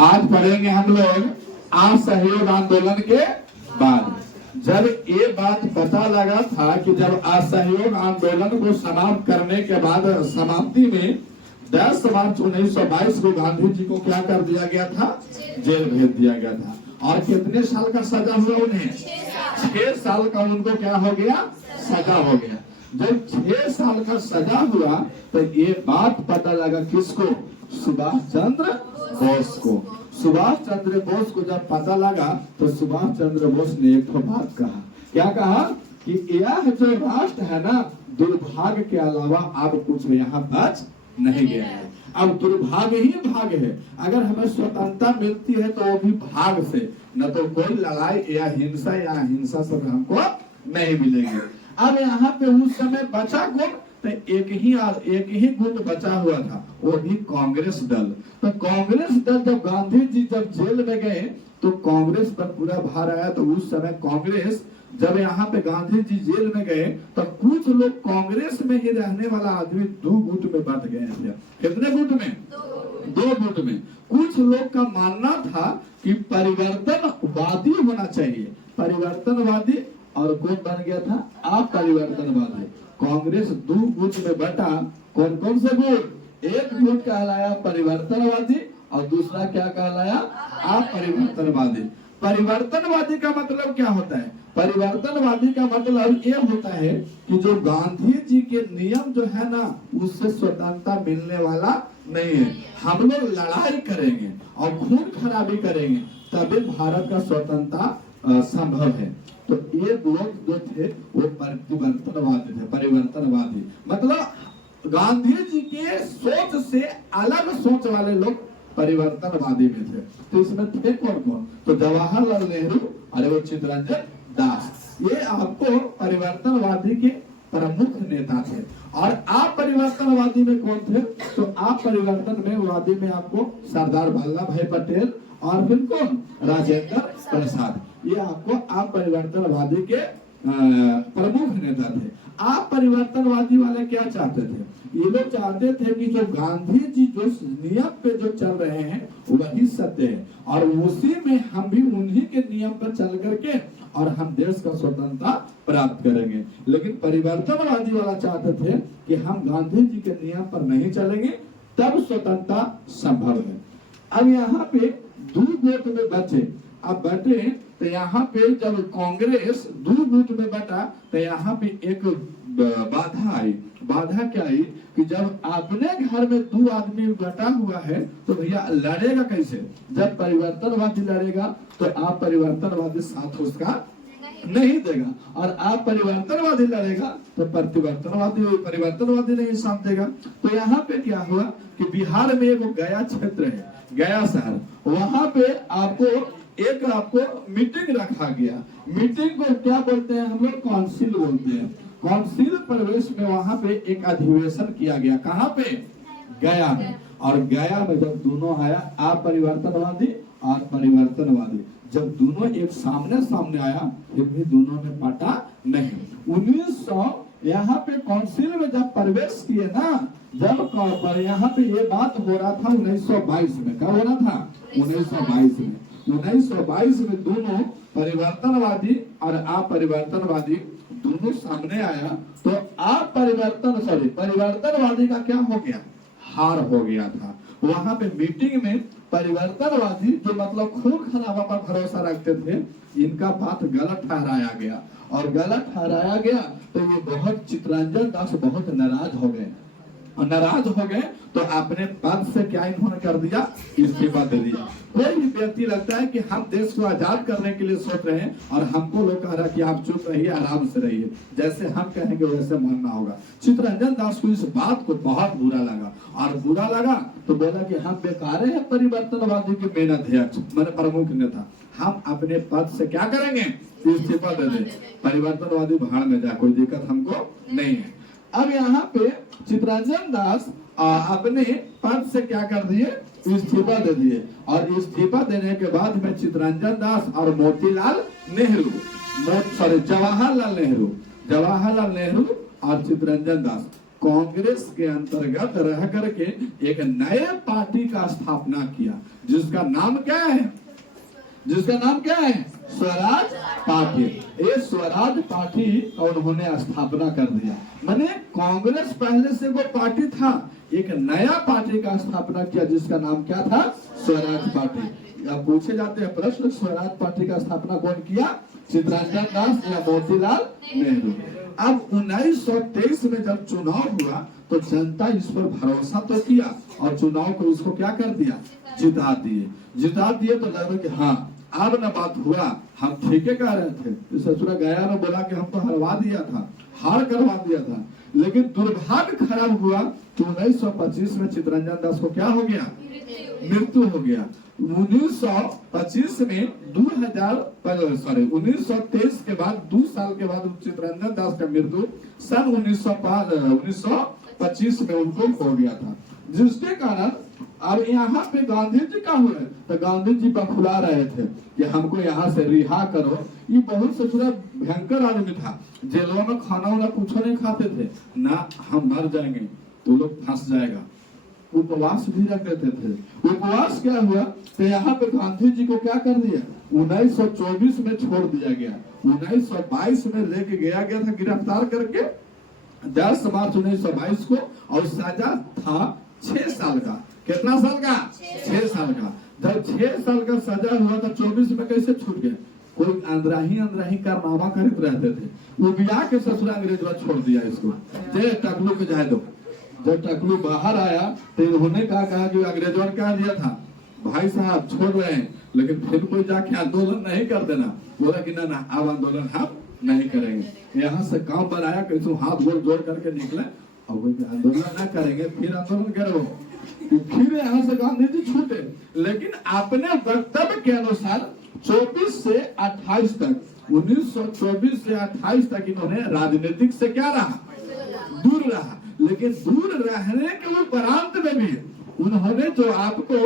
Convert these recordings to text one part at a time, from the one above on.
आज पढ़ेंगे हम लोग असहयोग आंदोलन के बाद। जब ये बात पता लगा था कि जब असहयोग आंदोलन को समाप्त करने के बाद समाप्ति में 10 मार्च 1922 को गांधी जी को क्या कर दिया गया था, जेल भेज दिया गया था। और कितने साल का सजा हुआ उन्हें, 6 साल का उनको क्या हो गया, सजा हो गया। जब 6 साल का सजा हुआ तो ये बात पता लगा किसको, सुभाष चंद्र बोस को। सुभाष चंद्र बोस को जब पता लगा तो सुभाष चंद्र बोस ने एक बात कहा, क्या कहा कि यह जो राष्ट्र है ना, दुर्भाग्य के अलावा अब कुछ यहाँ बच नहीं गया है। अब दुर्भाग्य ही भाग्य है। अगर हमें स्वतंत्रता मिलती है तो वो भी भाग से, न तो कोई लड़ाई या हिंसा से हमको नहीं मिलेगी। अब यहाँ पे उस समय बचा कौन, तो एक ही गुट बचा हुआ था, वो भी कांग्रेस दल। तो कांग्रेस दल जब गांधी जी जब जेल में गए तो कांग्रेस पर पूरा भार आया। तो उस समय कांग्रेस जब यहाँ पे गांधी जी जेल में गए तो कुछ लोग कांग्रेस में ही रहने वाला आदमी 2 गुट में बंट गए थे। कितने गुट में, 2 गुट में। कुछ लोग का मानना था कि परिवर्तनवादी होना चाहिए, परिवर्तनवादी, और कौन बन गया था, अपरिवर्तनवादी। कांग्रेस 2 गुट में बटा। कौन कौन से गुट, एक गुट कहलाया परिवर्तनवादी और दूसरा क्या कहलाया, अपरिवर्तनवादी। परिवर्तनवादी का मतलब क्या होता है, परिवर्तनवादी का मतलब ये होता है कि जो गांधी जी के नियम जो है ना, उससे स्वतंत्रता मिलने वाला नहीं है। हम लोग लड़ाई करेंगे और खून खराबी करेंगे तभी भारत का स्वतंत्रता संभव है। तो ये लोग जो थे वो परिवर्तनवादी थे। परिवर्तनवादी मतलब गांधी जी के सोच से अलग सोच वाले लोग परिवर्तनवादी में थे। तो इसमें थे कौन कौन, तो जवाहरलाल नेहरू और वो चित्तरंजन दास, ये आपको परिवर्तनवादी के प्रमुख नेता थे। और आप परिवर्तनवादी में कौन थे, तो आप परिवर्तन में वादी में आपको सरदार वल्लभ भाई पटेल और फिर कौन, राजेंद्र प्रसाद, ये आपको आप परिवर्तनवादी के प्रमुख नेता थे। आप परिवर्तनवादी वाले क्या चाहते थे, ये लोग चाहते थे कि जो गांधी जी जो नियम पे जो चल रहे हैं वही सत्य है और उसी में हम भी उन्हीं के नियम पर चल करके और हम देश का स्वतंत्रता प्राप्त करेंगे। लेकिन परिवर्तनवादी वाला चाहते थे कि हम गांधी जी के नियम पर नहीं चलेंगे तब स्वतंत्रता संभव है। अब यहाँ पे 2 गुट में बचे। अब बटे तो यहाँ पे जब कांग्रेस 2 गुट में बटा तो यहाँ पे एक बाधा आई। बाधा क्या आई कि जब अपने घर में 2 आदमी बटा हुआ है तो भैया लड़ेगा कैसे, जब परिवर्तनवादी लड़ेगा तो आप परिवर्तनवादी साथ उसका नहीं देगा और आप परिवर्तनवादी लड़ेगा तो परिवर्तनवादी नहीं साथ देगा। तो यहाँ पे क्या हुआ कि बिहार में एक गया क्षेत्र है, गया शहर, वहां पे आपको मीटिंग रखा गया। मीटिंग को क्या बोलते हैं हम लोग, काउंसिल बोलते हैं। काउंसिल प्रवेश में वहां पे एक अधिवेशन किया गया। कहाँ पे, गया में। और गया में जब दोनों आया, आप परिवर्तनवादी और परिवर्तनवादी, जब दोनों एक सामने आया फिर भी दोनों में पटा नहीं। 1900 यहाँ पे काउंसिल में जब प्रवेश किए ना, जब यहाँ पे ये बात हो रहा था 1922 में, क्या हो रहा था 1922 में। 1922 में दोनों परिवर्तनवादी और अपरिवर्तनवादी दोनों सामने आया तो परिवर्तनवादी का क्या हो गया, हार हो गया था। वहां पे मीटिंग में परिवर्तनवादी जो मतलब खून खराबा पर भरोसा रखते थे, इनका बात गलत ठहराया गया और गलत ठहराया गया तो ये बहुत चित्तरंजन दास बहुत नाराज हो गए। और नाराज हो गए तो अपने पद से क्या इन्होंने कर दिया, इस्तीफा दे दिया। कोई भी व्यक्ति लगता है कि हम देश को आजाद करने के लिए सोच रहे हैं और हमको लोग कह रहा है कि आप चुप रहिए, आराम से रहिए, जैसे हम कहेंगे वैसे मानना होगा। चित्तरंजन दास को इस बात को बहुत बुरा लगा और बुरा लगा तो बोला कि हम बेकार है परिवर्तनवादी के मेन अध्यक्ष मैंने प्रमुख नेता, हम अपने पद से क्या करेंगे, इस्तीफा दे दें, परिवर्तनवादी भाड़ में जाए, कोई दिक्कत हमको नहीं है। अब यहाँ पे चित्तरंजन दास अपने पद से क्या कर दिए, इस्तीफा दे दिए। और इस्तीफा देने के बाद में चित्तरंजन दास और मोतीलाल नेहरू, जवाहरलाल नेहरू और चित्तरंजन दास कांग्रेस के अंतर्गत रह करके एक नए पार्टी का स्थापना किया, जिसका नाम क्या है? जिसका नाम क्या है? स्वराज पार्टी। ये स्वराज पार्टी का उन्होंने स्थापना कर दिया। माने कांग्रेस पहले से वो पार्टी था, एक नया पार्टी का स्थापना किया जिसका नाम क्या था? स्वराज पार्टी। अब पूछे जाते हैं प्रश्न, स्वराज पार्टी का स्थापना कौन किया? चित्तरंजन दास या मोतीलाल नेहरू। अब 1923 में जब चुनाव हुआ तो जनता इस पर भरोसा तो किया और चुनाव को इसको क्या कर दिया? जिता दिए तो लगा कि हाँ अब न बात हुआ, हम ठीके कह रहे थे। ससुरा गया में बोला कि हमको हरवा दिया था, हार करवा दिया था, लेकिन दुर्भाग्य खराब हुआ कि 1925 में चित्तरंजन दास को क्या हो गया? मृत्यु हो गया। 1925 में 1923 के बाद 2 साल के बाद चित्तरंजन दास का मृत्यु सन 1925 में उनको हो गया था, जिसके कारण अब यहाँ पे गांधी जी का हुआ तो गांधी जी बखुला रहे थे कि हमको यहाँ से रिहा करो। ये बहुत ससुरा भयंकर आदमी था, जेलों में खाना वाना कुछ नहीं खाते थे ना, हम मर जाएंगे तो लोग फंस जाएगा। उपवास भी रखते थे। उपवास क्या हुआ तो यहाँ पे गांधी जी को क्या कर दिया? 1924 में छोड़ दिया गया। 1922 में लेके गया था गिरफ्तार करके 10 मार्च 1922 को, और सजा था 6 साल का। कितना साल का? 6 साल का। जब 6 साल का सजा हुआ तो 24 में कैसे छूट गया? कोई अंदराही कारनामा करते रहते थे, वो बिया के ससुर अंग्रेजवा छोड़ दिया इसको, जे टकलू के जाए दो। जब टकलू बाहर आया तो इन्होंने कहा कि अंग्रेजों ने कहा दिया था भाई साहब छोड़ रहे हैं, लेकिन फिर कोई जाके आंदोलन नहीं कर देना। बोला कि ना अब आंदोलन हम नहीं करेंगे। यहाँ से काम बनाया कैसे हाथ जोड़ करके निकले, और आंदोलन ना करेंगे, फिर आंदोलन करो। फिर यहाँ से गांधी जी छूटे, लेकिन अपने वक्तव्य के अनुसार 24 से 28 तक 1924 से 28 तक इन्होंने राजनीतिक से क्या रहा? दूर रहा। लेकिन दूर रहने के उपरांत में भी उन्होंने जो आपको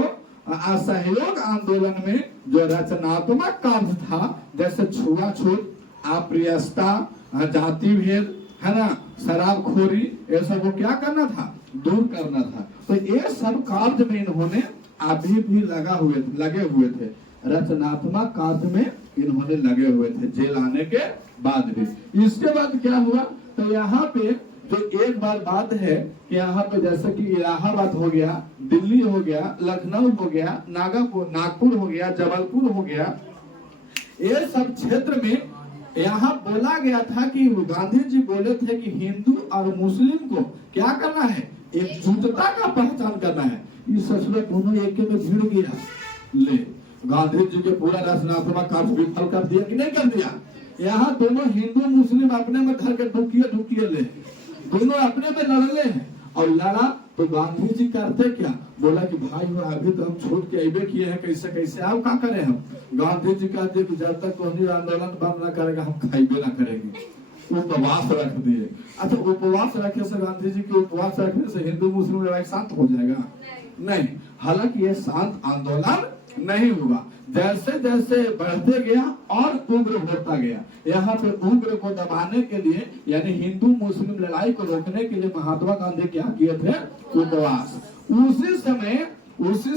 असहयोग आंदोलन में जो रचनात्मक कार्य था, जैसे छुआछूत, अप्रियता, जाति भेद, है ना, शराबखोरी, ये सब को क्या करना था? दूर करना था। तो ये सब कार्य में इन्होंने अभी भी लगे हुए थे, रचनात्मक कार्य में इन्होंने लगे हुए थे जेल आने के बाद भी। इसके बाद क्या हुआ तो यहाँ पे तो एक बात है कि यहाँ पे जैसे कि इलाहाबाद हो गया, दिल्ली हो गया, लखनऊ हो गया, नागपुर हो गया, जबलपुर हो गया, ये सब क्षेत्र में यहाँ बोला गया था कि गांधी जी बोले थे कि हिंदू और मुस्लिम को क्या करना है? एकजुटता का पहचान करना है। इस ससुर दोनों एक में भिड़ गया। ले गांधी जी के पूरा रचनात्मक कार्य विफल कर दिया कि नहीं कर दिया? यहाँ दोनों हिंदू मुस्लिम अपने में घर के ढुकिए ले, दोनों अपने में लड़ले हैं। और लड़ा तो गांधी जी करते क्या? बोला कि भाई अभी तो हम छूट के अबे किए हैं, कैसे कैसे आओ क्या करें हम? गांधी जी कहते कि जब तक कोई आंदोलन बंद ना करेगा हम खाइबे ना करेंगे। उपवास रख दिए। अच्छा, उपवास रखे से गांधी जी के उपवास रखने से हिंदू मुस्लिम लड़ाई शांत हो जाएगा? नहीं। हालांकि ये शांत आंदोलन नहीं हुआ, जैसे जैसे बढ़ते गया और उग्र होता गया। यहाँ पे उग्र को दबाने के लिए, यानी हिंदू मुस्लिम लड़ाई को रोकने के लिए महात्मा गांधी क्या किए थे? उपवास। उसी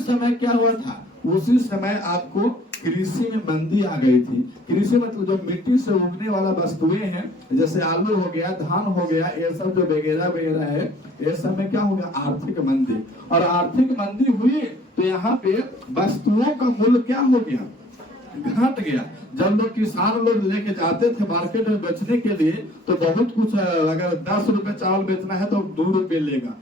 समय क्या हुआ था? उसी समय आपको कृषि में मंदी आ गई थी। कृषि मतलब जो मिट्टी से उगने वाला वस्तुएं हैं, जैसे आलू हो गया, धान हो गया, ये सब जो वगैरह है, ये सब में क्या हो गया? आर्थिक मंदी। और आर्थिक मंदी हुई तो यहाँ पे वस्तुओं का मूल्य क्या हो गया? घट गया। जब लोग किसान लोग लेके जाते थे मार्केट में बेचने के लिए तो बहुत कुछ, अगर 10 रुपए चावल बेचना है तो 2 रुपए लेगा,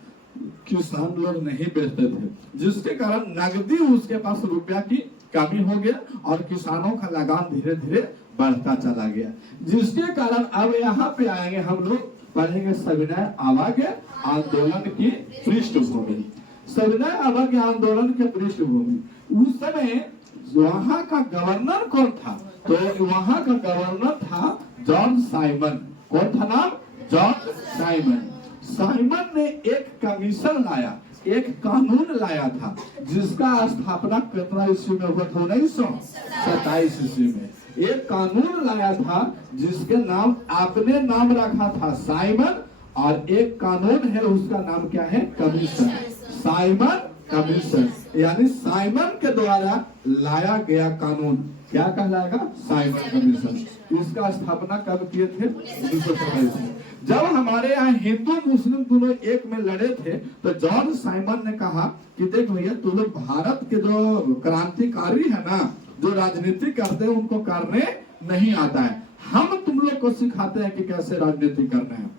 किसान लोग नहीं बेचते थे, जिसके कारण नगदी उसके पास रुपया की कमी हो गया और किसानों का लगान धीरे धीरे बढ़ता चला गया। जिसके कारण अब यहाँ पे आएंगे हम लोग, पढ़ेंगे सविनय अवज्ञा आंदोलन की पृष्ठभूमि। सविनय अवज्ञा आंदोलन के पृष्ठभूमि। उस समय वहाँ का गवर्नर कौन था? तो वहाँ का गवर्नर था जॉन साइमन। कौन था नाम? John Simon. साइमन ने एक कमीशन लाया, एक कानून लाया था, जिसका स्थापना कितना ईस्वी में हुआ था? 1927 ईस्वी में। एक कानून लाया था जिसके नाम आपने नाम रखा था साइमन, और एक कानून है, उसका नाम क्या है? Commission, Simon commission. यानी साइमन के द्वारा लाया गया कानून क्या कहलाएगा? Simon commission. इसका स्थापना कब किए थे? 1927 में। जब हमारे यहाँ हिंदू मुस्लिम दोनों एक में लड़े थे तो जॉन साइमन ने कहा कि देख भैया, तुम लोग भारत के जो क्रांतिकारी है ना, जो राजनीति करते हैं, उनको करने नहीं आता है, हम तुम लोग को सिखाते हैं कि कैसे राजनीति करना है।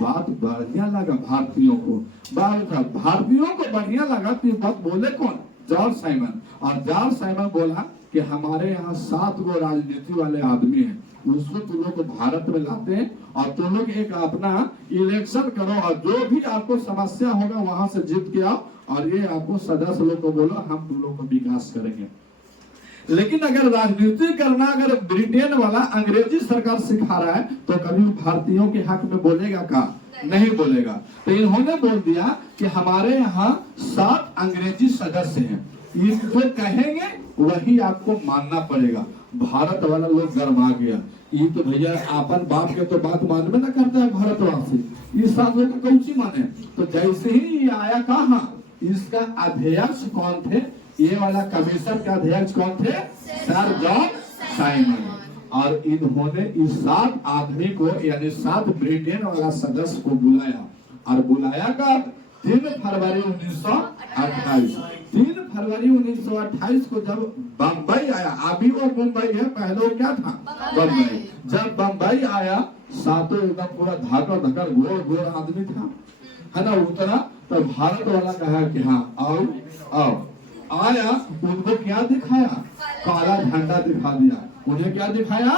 बात बढ़िया लगा भारतीयों को, भारतीयों को बढ़िया लगा। तो ये बात बोले कौन? George Simon. और जॉर्ज साइमन बोला कि हमारे यहाँ 7 गो राजनीति वाले आदमी हैं, उसको तुम लोग को भारत में लाते हैं और तुम लोग एक अपना इलेक्शन करो और जो भी आपको समस्या होगा वहां से जीत के आओ और ये आपको सदस्य लोग को बोलो, हम तुम लोग को विकास करेंगे। लेकिन अगर राजनीति करना अगर ब्रिटेन वाला अंग्रेजी सरकार सिखा रहा है तो कभी भारतीयों के हक में बोलेगा का? नहीं बोलेगा। तो इन्होंने बोल दिया कि हमारे यहाँ 7 अंग्रेजी सदस्य हैं, ये जो कहेंगे वही आपको मानना पड़ेगा। भारत वाला लोग गरमा गया, ये तो भैया अपन बाप के तो बात मानवे ना करता है भारतवासी, ये 7 लोग कौची माने। तो जैसे ही ये आया कहा, इसका अध्यक्ष कौन थे? ये वाला कमीशन का अध्यक्ष कौन थे? Sir John Simon. और इन्होंने इस 7 आदमी को यानी 7 ब्रिटेन वाला सदस्य को बुलाया और बुलाया कब? 3 फरवरी 1928। 3 फरवरी 1928 को जब बम्बई आया, अभी वो मुंबई है, पहले वो क्या था? बम्बई। जब बम्बई आया, 7 एकदम पूरा धाकर धकर गोर गोर आदमी था, है ना, उतरा तो भारत वाला कहा कि हाँ आओ आओ। आया, उनको क्या दिखाया? काला झंडा दिखा दिया। उन्हें क्या दिखाया?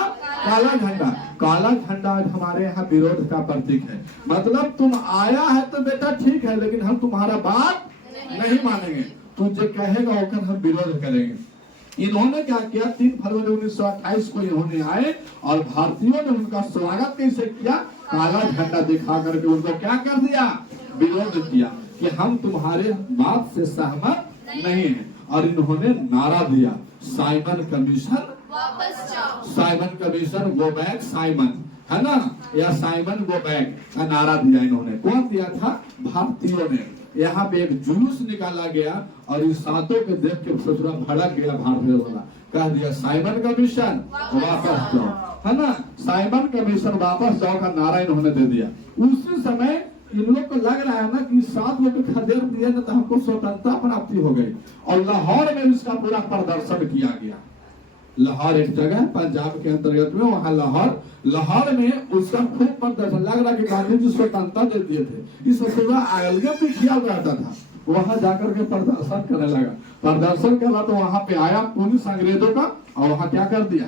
काला झंडा। काला झंडा आज हमारे यहाँ विरोध का प्रतीक है। मतलब तुम आया है तो बेटा ठीक है, लेकिन हम तुम्हारा बात नहीं मानेंगे, तू जो कहेगा होकर हम विरोध करेंगे। इन्होंने क्या किया? 3 फरवरी 1928 को इन्होंने आए और भारतीयों ने उनका स्वागत कैसे किया? काला झंडा दिखा करके उनको क्या कर दिया? विरोध किया कि हम तुम्हारे बात से सहमत नहीं है। और इन्होंने नारा दिया, साइमन कमीशन वापस जाओ, Simon commission go back Simon, है ना, या साइमन गो बैक का नारा दिया इन्होंने। कौन दिया था? भारतीयों ने। यहाँ पे एक जुलूस निकाला गया और इस 7 के देख के ससुरा भड़क गया भारतीय वाला, कह दिया साइमन कमीशन वापस जाओ, है ना, साइमन कमीशन वापस जाओ का नारा इन्होंने दे दिया। उसी समय इन लोग को लग रहा है ना कि 7 लोग खदेड़ दिए ना तो हमको स्वतंत्रता प्राप्ति हो गई। और लाहौर में इसका पूरा प्रदर्शन किया गया। लाहौर एक जगह पंजाब के अंतर्गत में, वहां लाहौर में उसका खूब प्रदर्शन। लग रहा कि गांधी जी स्वतंत्रता दे दिए थे। इस पूरा आगलगे भी किया रहता था। वहां जाकर के प्रदर्शन करने लगा। प्रदर्शन करा तो वहां पे आया पुलिस अंग्रेजों का और वहां क्या कर दिया?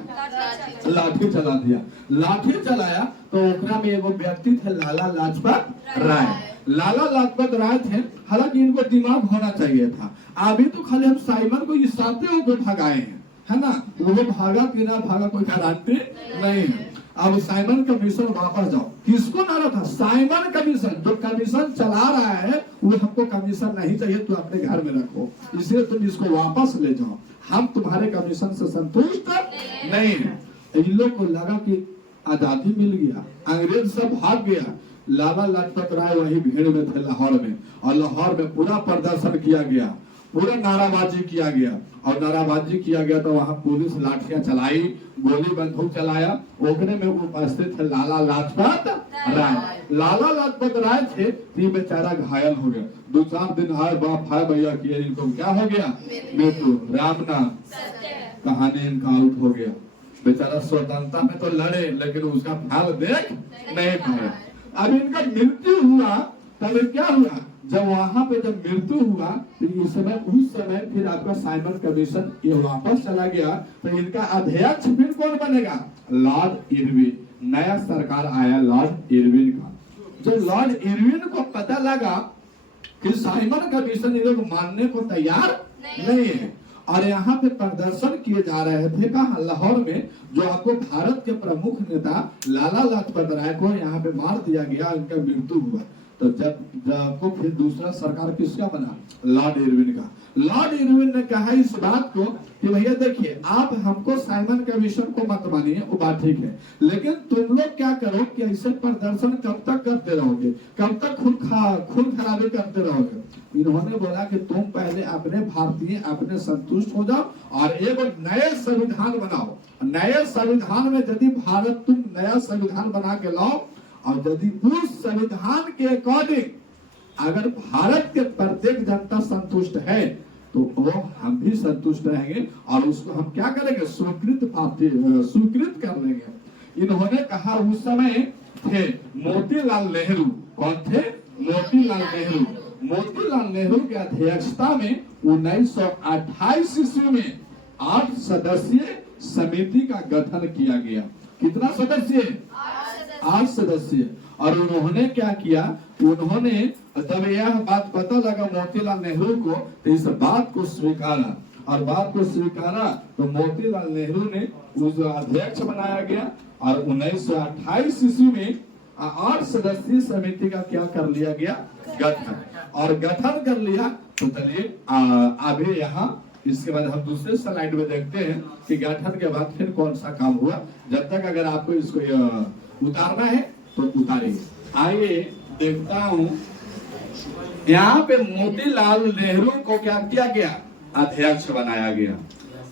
लाठी चला दिया। लाठी चलाया तो ओकरा में एगो व्यक्ति थे लाला लाजपत राय। लाला लाजपत राय थे। हालांकि इनको दिमाग होना चाहिए था। अभी तो खाली हम साइमन को इस 7 को भगाए हैं, है ना, वो भागा कि ना भागा कोई गारंटी नहीं है। अब साइमन कमीशन वापस जाओ। किसको नारा था? Simon commission. जो कमीशन चला रहा है वो हमको कमीशन नहीं चाहिए, तो अपने घर में रखो, इसलिए तुम इसको वापस ले जाओ, हम तुम्हारे कमीशन से संतुष्ट नहीं है। इन लोग को लगा कि आजादी मिल गया, अंग्रेज सब भाग गया। लाला लाजपत राय वही भीड़ में थे लाहौर में, और लाहौर में पूरा प्रदर्शन किया गया, पूरा नाराबाजी किया गया। और नाराबाजी किया गया तो वहां पुलिस लाठियां चलाई, गोली बंदूक चलाया। ओकरे में उपस्थित थे लाला लाजपत राय। लाला लाजपत राय थे, ये बेचारा घायल हो गया। 2-4 दिन हाय बाप हाय भैया किए, इनको क्या हो गया? मृत्यु। राम नाम कहानी इनका आउट हो गया। बेचारा स्वतंत्रता में तो लड़े लेकिन उसका फल देख नहीं पाए। अब इनका मृत्यु हुआ तब क्या हुआ? जब वहां पे जब मृत्यु हुआ तो उस समय फिर आपका साइमन कमीशन ये वापस चला गया। तो इनका अध्यक्ष फिर कौन बनेगा? Lord Irwin. नया सरकार आया लॉर्ड इरविन का। जब लॉर्ड इरविन को पता लगा कि साइमन कमीशन ये लोग मानने को तैयार नहीं है और यहाँ पे प्रदर्शन किए जा रहे थे कहाँ? लाहौर में। जो आपको भारत के प्रमुख नेता लाला लाजपत राय को यहाँ पे मार दिया गया, इनका मृत्यु हुआ। तो जब को फिर दूसरा सरकार किसका बना, लॉर्ड इरविन का। लॉर्ड इरविन ने कहा इस बात को कि भैया देखिए, आप हमको साइमन कमीशन को मत मानिए, वो बात ठीक है, लेकिन तुम लोग क्या करो कि ऐसे प्रदर्शन कब तक करते रहोगे, कब तक खून खराबी करते रहोगे। इन्होंने बोला कि तुम पहले अपने भारतीय अपने संतुष्ट हो जाओ और एक नए संविधान बनाओ। नए संविधान में यदि भारत तुम नया संविधान बना के लाओ और यदि उस संविधान के अकॉर्डिंग अगर भारत के प्रत्येक जनता संतुष्ट है तो वो हम भी संतुष्ट रहेंगे और उसको हम क्या करेंगे, स्वीकृत कर लेंगे। इन्होंने कहा, उस समय थे मोतीलाल नेहरू। कौन थे? मोतीलाल नेहरू। मोतीलाल नेहरू की अध्यक्षता में 1928 ईस्वी में 8 सदस्यीय समिति का गठन किया गया। कितना सदस्य? 8 सदस्य। और उन्होंने क्या किया, उन्होंने जब यह बात पता लगा मोतीलाल नेहरू को तो इस बात को स्वीकारा, और बात को स्वीकारा तो मोतीलाल नेहरू ने उस अध्यक्ष बनाया गया और 1928 ईस्वी में 8 सदस्यीय समिति का क्या कर लिया गया, गठन। और गठन कर लिया तो चलिए अभी यहाँ इसके बाद हम दूसरे स्लाइड में देखते हैं कि गठन के बाद फिर कौन सा काम हुआ। जब तक अगर आपको इसको उतारना है तो उतारिए। आइए देखता हूँ, यहाँ पे मोतीलाल नेहरू को क्या किया गया, अध्यक्ष बनाया गया।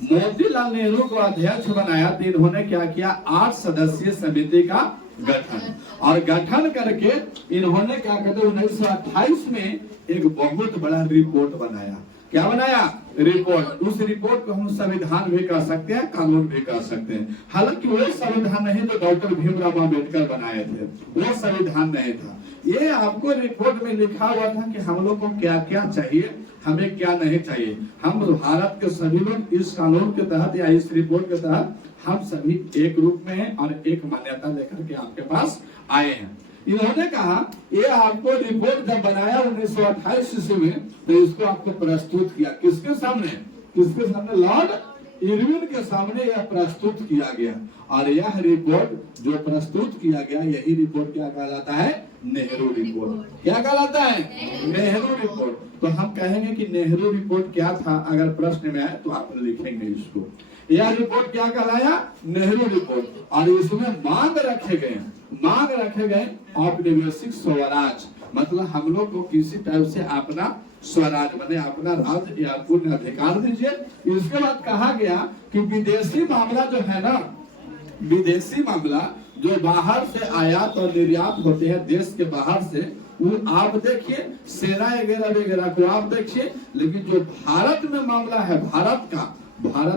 मोतीलाल नेहरू को अध्यक्ष बनाया तो इन्होंने क्या किया, 8 सदस्यीय समिति का गठन, और गठन करके इन्होंने क्या कहते 1928 में एक बहुत बड़ा रिपोर्ट बनाया। क्या बनाया? रिपोर्ट। उस रिपोर्ट को हम संविधान भी कह सकते हैं, कानून भी कह सकते हैं। हालांकि वो संविधान नहीं तो डॉक्टर भीमराव अम्बेडकर बनाए थे, वो संविधान नहीं था। ये आपको रिपोर्ट में लिखा हुआ था कि हम लोग को क्या क्या चाहिए, हमें क्या नहीं चाहिए। हम भारत के सभी लोग इस कानून के तहत या इस रिपोर्ट के तहत हम सभी एक रूप में हैं और एक मान्यता लेकर के आपके पास आए हैं। इन्होंने कहा ये आपको रिपोर्ट जब बनाया 1928 ईस्वी में तो इसको आपको प्रस्तुत किया। किसके सामने? किसके सामने? लॉर्ड इरविन के सामने यह प्रस्तुत किया गया। और यह रिपोर्ट जो प्रस्तुत किया गया, यही रिपोर्ट क्या कहलाता है? नेहरू रिपोर्ट। क्या कहलाता है? नेहरू रिपोर्ट। तो हम कहेंगे कि नेहरू रिपोर्ट क्या था, अगर प्रश्न में आए तो आप लिखेंगे इसको। यह रिपोर्ट क्या कहलाया? नेहरू रिपोर्ट। और इसमें मांग रखे गए औपनिवेशिक स्वराज, मतलब हम लोग को किसी टाइप से अपना स्वराज बने, अपना राज्य या पूर्ण अधिकार दीजिए। इसके बाद कहा गया कि विदेशी मामला जो है ना, विदेशी मामला जो बाहर से आयात और निर्यात होते हैं देश के बाहर से, वो आप देखिए, सेना वगैरह को आप देखिए, लेकिन जो भारत में मामला है, भारत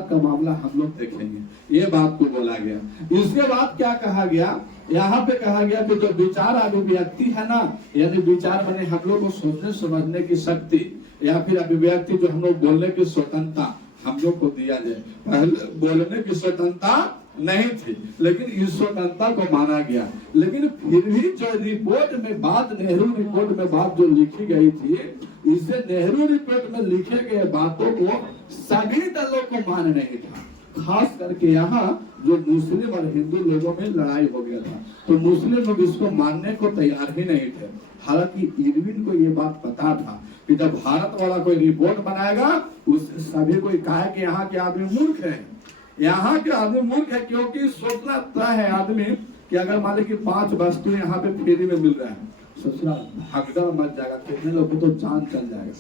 का मामला हम लोग देखेंगे। ये बात को बोला गया। इसके बाद क्या कहा गया, यहाँ पे कहा गया कि जो विचार अभिव्यक्ति है ना, यानी विचार बने हम लोग को सोचने समझने की शक्ति या फिर अभिव्यक्ति जो हम लोग बोलने की स्वतंत्रता हम लोग को दिया जाए। पहले बोलने की स्वतंत्रता नहीं थी, लेकिन इस स्वतंत्रता को माना गया। लेकिन फिर भी जो रिपोर्ट में बात, नेहरू रिपोर्ट में बात जो लिखी गई थी, इसे नेहरू रिपोर्ट में लिखे गए बातों को सभी दलों को मान नहीं था। खास करके यहाँ जो मुस्लिम और हिंदू लोगों में लड़ाई हो गया था, तो मुस्लिम लोग इसको मानने को तैयार ही नहीं थे। हालांकि इरविन को ये बात पता था कि जब भारत वाला कोई रिपोर्ट बनाएगा, उस सभी को कहा कि यहाँ के आदमी मूर्ख है, यहाँ के आदमी मूर्ख है, क्योंकि सोचना तय है आदमी कि अगर मान ली कि 5 वस्तु यहाँ पे फ्री में मिल रहा है, सोचना भगदड़ मच जाएगा, कितने लोग को तो जान चल जाएगा।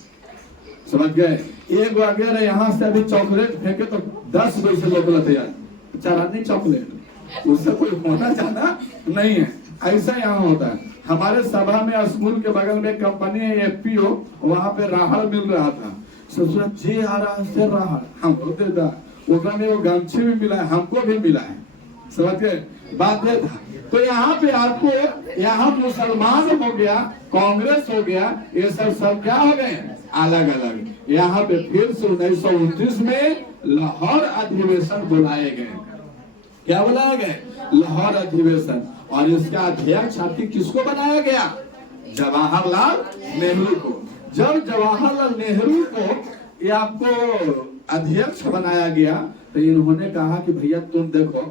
समझ गए? एक अगर यहाँ से अभी चॉकलेट फेंके तो 10 पैसे लोग तैयार, चरानी चॉकलेट, उससे कोई होना जाना नहीं है। ऐसा यहाँ होता है। हमारे सभा में स्कूल के बगल में कंपनी है एफपीओ, वहाँ पे राहड़ मिल रहा था। सोचना जे आ रहा है राहड़ हमको देता, उसमें वो गमछी भी मिला है, हमको भी मिला है। समझ गए? बात है था। तो यहाँ पे आपको, यहाँ मुसलमान हो गया, कांग्रेस हो गया, ये सब क्या हो गए? अलग अलग। यहाँ पे फिर से 1929 में लाहौर अधिवेशन बुलाए गए। क्या बुलाया गए? लाहौर अधिवेशन। और इसका अध्यक्ष आपकी किसको बनाया गया? जवाहरलाल नेहरू को। जब जवाहरलाल नेहरू को ये आपको अध्यक्ष बनाया गया तो इन्होंने कहा कि भैया तुम देखो,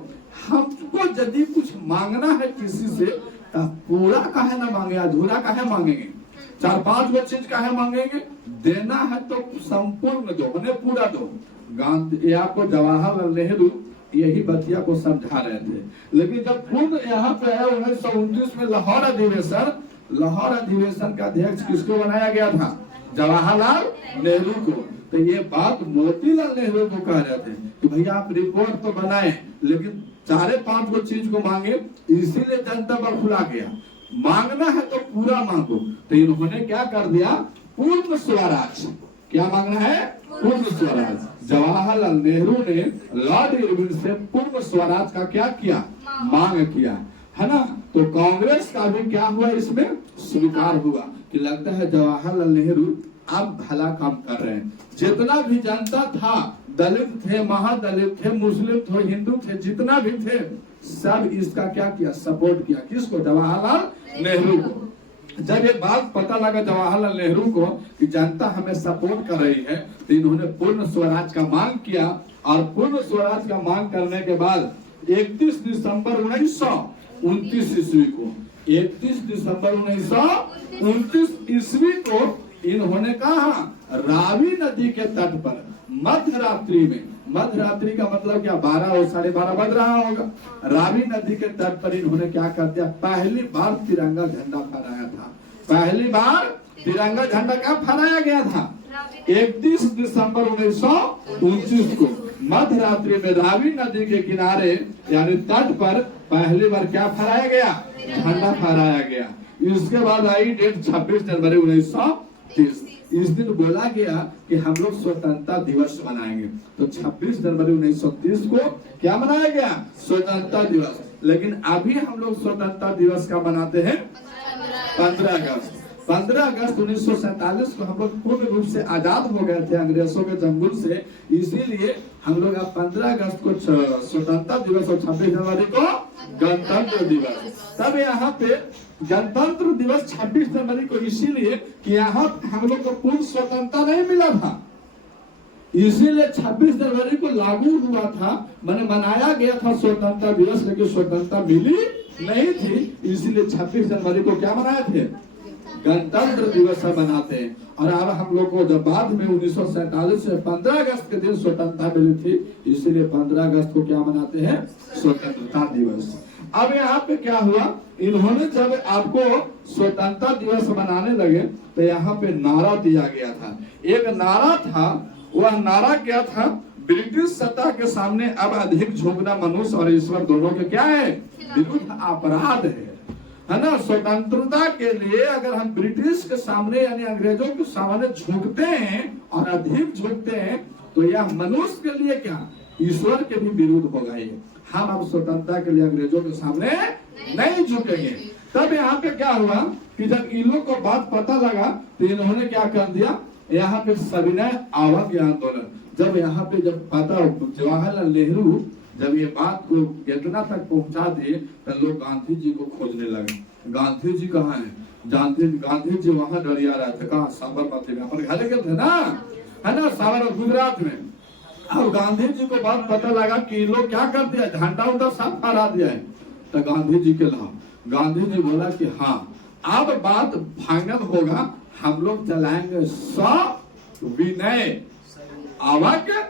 हमको यदि कुछ मांगना है किसी से तो पूरा काहे ना मांगे, अधूरा काहे मांगेंगे? 4-5 गो चीज काहे मांगेंगे? देना है तो संपूर्ण दो, मैंने पूरा दो। गांधी आपको जवाहरलाल नेहरू यही बतिया को समझा रहे थे। लेकिन जब खुद यहाँ पे 1929 में लाहौर अधिवेशन का अध्यक्ष किसको बनाया गया था? जवाहरलाल नेहरू को। तो ये बात मोतीलाल नेहरू को कह रहे थे कि भैया आप रिपोर्ट तो बनाए, लेकिन 4-5 गो चीज को मांगे, इसीलिए जनता पर खुला गया। मांगना है तो पूरा मांगो। तो इन्होंने क्या कर दिया? पूर्ण स्वराज। क्या मांगना है? पूर्ण स्वराज। जवाहरलाल नेहरू ने लॉर्ड इरविन से पूर्ण स्वराज का क्या किया? मांग किया, है ना। तो कांग्रेस का भी क्या हुआ? इसमें स्वीकार हुआ कि लगता है जवाहरलाल नेहरू आप भला काम कर रहे हैं। जितना भी जनता था, दलित थे, महादलित थे, मुस्लिम थे, हिंदू थे, जितना भी थे, सब इसका क्या किया? सपोर्ट किया। किसको? जवाहरलाल नेहरू को। जब ये बात पता लगा जवाहरलाल नेहरू को कि जनता हमें सपोर्ट कर रही है, तो इन्होंने पूर्ण स्वराज का मांग किया। और पूर्ण स्वराज का मांग करने के बाद 31 दिसंबर 1929 ईस्वी को 31 दिसंबर 1929 ईस्वी को इन्होंने कहा रावी नदी के तट पर मध्यरात्रि में, मध्यरात्रि का मतलब क्या? 12 और 12:30 बज रहा होगा। रावी नदी के तट पर इन्होंने क्या कर दिया? पहली बार तिरंगा झंडा फहराया था। पहली बार तिरंगा झंडा क्या फहराया गया था? 31 दिसंबर 1929 को मध्यरात्रि में रावी नदी के किनारे यानी तट पर पहली बार क्या फहराया गया? झंडा फहराया गया। इसके बाद आई डेट 26 जनवरी 1930। इस दिन बोला गया कि हम लोग स्वतंत्रता दिवस मनाएंगे। तो 26 जनवरी 1930 को क्या मनाया गया? स्वतंत्रता दिवस। लेकिन अभी हम लोग स्वतंत्रता दिवस का मनाते हैं 15 अगस्त। 15 अगस्त 1947 को हम लोग पूर्ण रूप से आजाद हो गए थे अंग्रेजों के चंगुल से। इसीलिए हम लोग अब 15 अगस्त को स्वतंत्रता दिवस और 26 जनवरी को गणतंत्र दिवस। तब यहाँ पे गणतंत्र दिवस 26 जनवरी को इसीलिए कि यहाँ हम लोग को पूर्ण स्वतंत्रता नहीं मिला था, इसीलिए 26 जनवरी को लागू हुआ था, मैंने मनाया गया था स्वतंत्रता दिवस, लेकिन स्वतंत्रता मिली नहीं थी। इसीलिए 26 जनवरी को क्या मनाए थे? गणतंत्र दिवस मनाते हैं। और अब हम लोग को जब बाद में 1947 से 15 अगस्त के दिन स्वतंत्रता मिली थी, इसीलिए 15 अगस्त को क्या मनाते हैं? स्वतंत्रता दिवस। अब यहाँ पे क्या हुआ? इन्होंने जब आपको स्वतंत्रता दिवस मनाने लगे तो यहाँ पे नारा दिया गया था। एक नारा था, वह नारा क्या था? ब्रिटिश सत्ता के सामने अब अधिक झुकना मनुष्य और ईश्वर दोनों के क्या है? विरुद्ध अपराध है ना। स्वतंत्रता के लिए अगर हम ब्रिटिश के सामने यानी अंग्रेजों के सामने झुकते हैं और अधिक झुकते हैं, तो यह मनुष्य के लिए क्या? ईश्वर के भी विरुद्ध होगा। ये हम अब स्वतंत्रता के लिए अंग्रेजों के सामने नहीं झुकेंगे। तब यहाँ पे क्या हुआ कि जब इन लोग को बात पता लगा तो इन्होंने क्या कर दिया? यहाँ पे सविनय अवज्ञा आंदोलन। जब यहाँ पे जब पता जवाहरलाल नेहरू जब ये बात को इतना तक पहुंचा दिए तो लोग गांधी जी को खोजने लगे। गांधी जी कहाँ है? गांधी जी वहां डरिया रहे थे। कहाँ? साबरमती में हमारे घर गए थे ना, है ना, साबरमती गुजरात में। अब गांधी जी को बात पता लगा कि लोग क्या कर दिया? झंडा उंडा सब फहरा दिया है। तो गांधी जी के ला गांधी जी बोला कि हाँ अब बात फाइनल होगा, हम लोग चलाएंगे सविनय अवज्ञा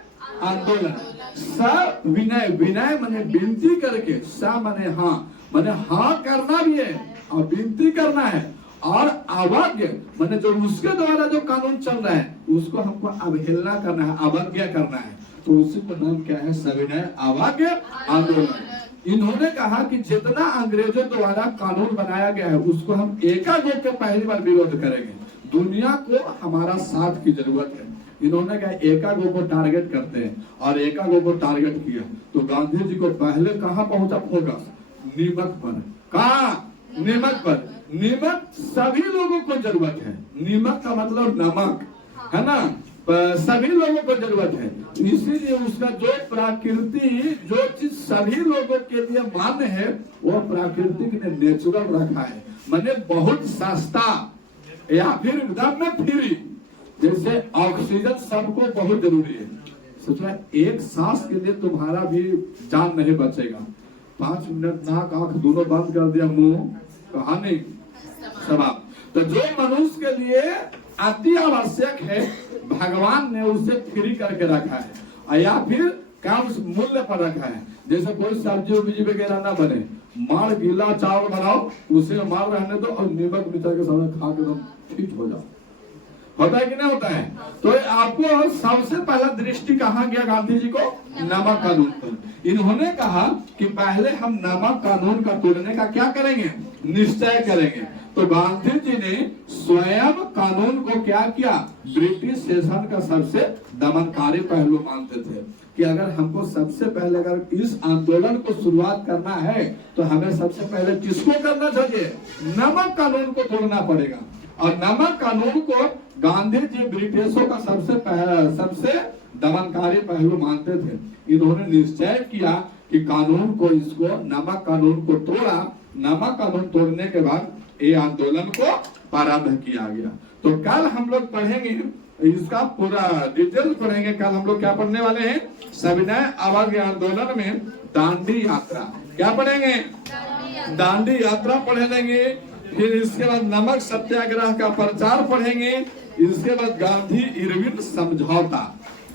आंदोलन। सविनय, विनय माने विनती करके, स माने हाँ करना भी है और विनती करना है, और अवज्ञा माने जो उसके द्वारा जो कानून चल रहा है उसको हमको अवहेलना करना है, अवज्ञा करना है। तो उसी का नाम क्या है? सविनय अवज्ञा आंदोलन। इन्होंने कहा कि जितना अंग्रेजों द्वारा कानून बनाया गया है उसको हम एकाएक के पहली बार विरोध करेंगे। दुनिया को हमारा साथ की जरूरत है। इन्होंने कहा एकागो को टारगेट करते हैं और एकागो को टारगेट किया। तो गांधी जी को पहले कहाँ पहुंचा फोकस? नीमक पर। कहाँ? नीमक पर। नीमक सभी लोगों को जरूरत है। नीमक का मतलब नमक, है ना, सभी लोगों को जरूरत है। इसीलिए उसका जो प्रकृति जो चीज सभी लोगों के लिए मान्य है वो प्राकृतिक ने नेचुरल रखा है, माने बहुत सस्ता या फिर एकदम में फ्री। जैसे ऑक्सीजन सबको बहुत जरूरी है। सोचना एक सांस के लिए तुम्हारा भी जान नहीं बचेगा। 5 मिनट नाक आंख दोनों बंद कर दिया, मुंह कहानी समाप्त। तो जो मनुष्य के लिए अति आवश्यक है भगवान ने उसे फ्री करके रखा है, या फिर कम मूल्य पर रखा है। जैसे कोई सब्जी उब्जी वगैरह ना बने, मार गीला चावल बनाओ, उसे मार रहने दो और नमक मिर्चा के साथ खा के एकदम ठीक हो जाओ। होता है कि नहीं होता है? तो आपको सबसे पहला दृष्टि कहाँ गया गांधी जी को? नमक कानून पर। इन्होंने कहा कि पहले हम नमक कानून का तोड़ने का क्या करेंगे? निश्चय करेंगे। तो गांधी जी ने स्वयं कानून को क्या किया? ब्रिटिश शासन का सबसे दमनकारी पहलू मानते थे कि अगर हमको सबसे पहले अगर इस आंदोलन को शुरुआत करना है तो हमें सबसे पहले किसको करना चाहिए? नमक कानून को तोड़ना पड़ेगा। और नमक कानून को गांधी जी ब्रिटिशों का सबसे दमनकारी पहलू मानते थे। इन्होंने निश्चय किया कि कानून को, इसको नमक कानून को तोड़ा। नमक कानून तोड़ने के बाद ये आंदोलन को प्रारंभ किया गया। तो कल हम लोग पढ़ेंगे, इसका पूरा डिटेल पढ़ेंगे। कल हम लोग क्या पढ़ने वाले हैं? सविनय अवज्ञा आंदोलन में दांडी यात्रा। क्या पढ़ेंगे? दांडी यात्रा पढ़ लेंगे। फिर इसके बाद नमक सत्याग्रह का प्रचार पढ़ेंगे। इसके बाद गांधी इरविन समझौता।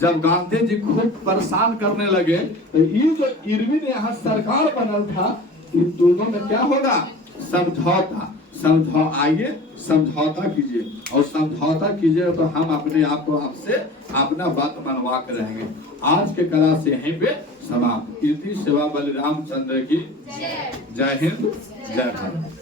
जब गांधी जी खूब परेशान करने लगे तो ये जो इरविन यहाँ सरकार बनल था, इन दोनों में क्या होगा? समझौता। आइए समझौता कीजिए, और समझौता कीजिए तो हम अपने आप को आपसे अपना बात मनवा कर रहेंगे। आज के क्लास यहीं पे समाप्त। कीर्ति सेवा बलिराम चंद्र की जय हिंद, जय भारत।